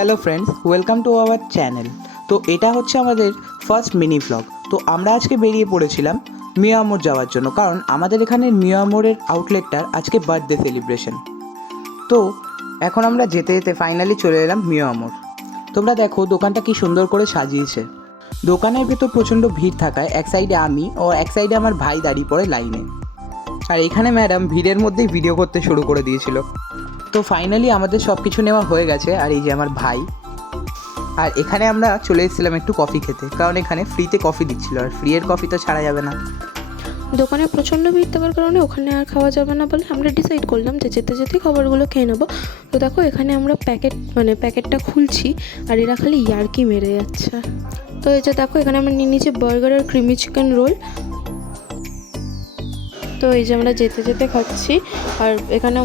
Hello friends, welcome to our channel. তো এটা হচ্ছে আমাদের ফার্স্ট মিনি ভ্লগ। তো আমরা আজকে বেরিয়ে পড়েছিলাম মিয়ামোর যাওয়ার জন্য, কারণ আমাদের এখানে মিয়ামোরের আউটলেটটার আজকে বার্থডে সেলিব্রেশন। তো এখন আমরা যেতে যেতে ফাইনালি চলে এলাম মিয়ামোর। তোমরা দেখো দোকানটা কি সুন্দর করে সাজিয়েছে। দোকানের ভেতর প্রচণ্ড ভিড় থাকায় এক সাইডে আমি ও এক সাইডে আমার ভাই দাঁড়িয়ে পড়ে লাইনে। আর এখানে ম্যাডাম ভিড়ের মধ্যেই ভিডিও করতে শুরু করে দিয়েছিল। তো ফাইনালি আমাদের সব কিছু নেওয়া হয়ে গেছে। আর এই যে আমার ভাই, আর এখানে আমরা চলে এসেছিলাম একটু কফি খেতে, কারণ এখানে ফ্রিতে কফি দিচ্ছিল, আর ফ্রি এর কফি তো ছাড়া যাবে না। দোকানে প্রচণ্ড ভিড় থাকার কারণে ওখানে আর খাওয়া যাবে না বলে আমরা ডিসাইড করলাম যে যেতে যেতে খাবারগুলো খেয়ে নেবো। তো দেখো এখানে আমরা প্যাকেটটা খুলছি আর এরা খালি ইয়ার্কি মেরে যাচ্ছে। তো এই যে দেখো এখানে আমরা নিয়ে নিয়েছি বার্গার আর ক্রিমি চিকেন রোল। তো এই যে আমরা যেতে যেতে খাচ্ছি। আর এখানে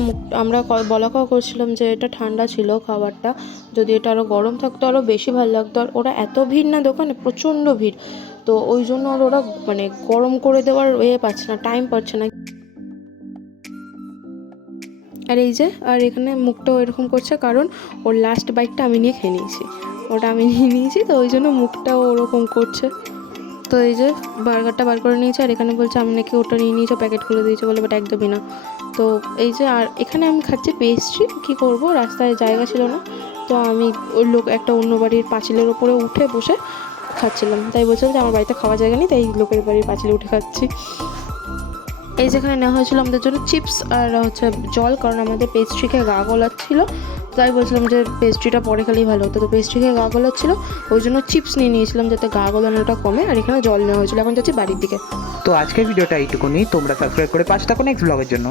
আমরা বলা কওয়া করছিলাম যে এটা ঠান্ডা ছিল খাবারটা, যদি এটা আরও গরম থাকতো আরও বেশি ভালো লাগতো। আর ওরা এত ভিড় না, দোকানে প্রচণ্ড ভিড়, তো ওই জন্য আর ওরা গরম করে দেওয়ার পাচ্ছে না, টাইম পাচ্ছে না। আর এই যে আর এখানে মুখটাও এরকম করছে, কারণ ওর লাস্ট বাইকটা আমি নিয়ে খেয়ে নিয়েছি, ওটা আমি নিয়ে নিয়েছি, তো ওই জন্য মুখটাও ওরকম করছে। তো এই যে বার্গারটা বার করে নিয়েছে, আর এখানে বলছে আমি নাকি ওটা নিয়ে নিয়েছো, প্যাকেট খুলে দিয়েছে বলে, বাট একদমই না। তো এই যে আর এখানে আমি খাচ্ছি পেস্ট্রি, কী করবো, রাস্তায় জায়গা ছিল না, তো আমি ওই একটা অন্য বাড়ির পাঁচিলের ওপরে উঠে বসে খাচ্ছিলাম। তাই বলছিলাম যে আমার বাড়িতে খাওয়া জায়গা নেই, তাই লোকের বাড়ির পাঁচিলে উঠে খাচ্ছি। এই যেখানে নেওয়া হয়েছিল আমাদের জন্য চিপস আর জল, কারণ আমাদের পেস্ট্রি খেয়ে গা গলাচ্ছিল। তাই বলছিলাম যে পেস্ট্রিটা পরে খেলেই ভালো হতো, তো পেস্ট্রি খেয়ে গা গলাচ্ছিল, ওই জন্য চিপস নিয়ে নিয়েছিলাম যাতে গা গলানোটা কমে। আর এখানে জল নেওয়া হয়েছিল। এখন যাচ্ছি বাড়ির দিকে। তো আজকের ভিডিওটা এইটুকুনি। তোমরা সাবস্ক্রাইব করে পাশে থাকো নেক্সট ব্লগের জন্য।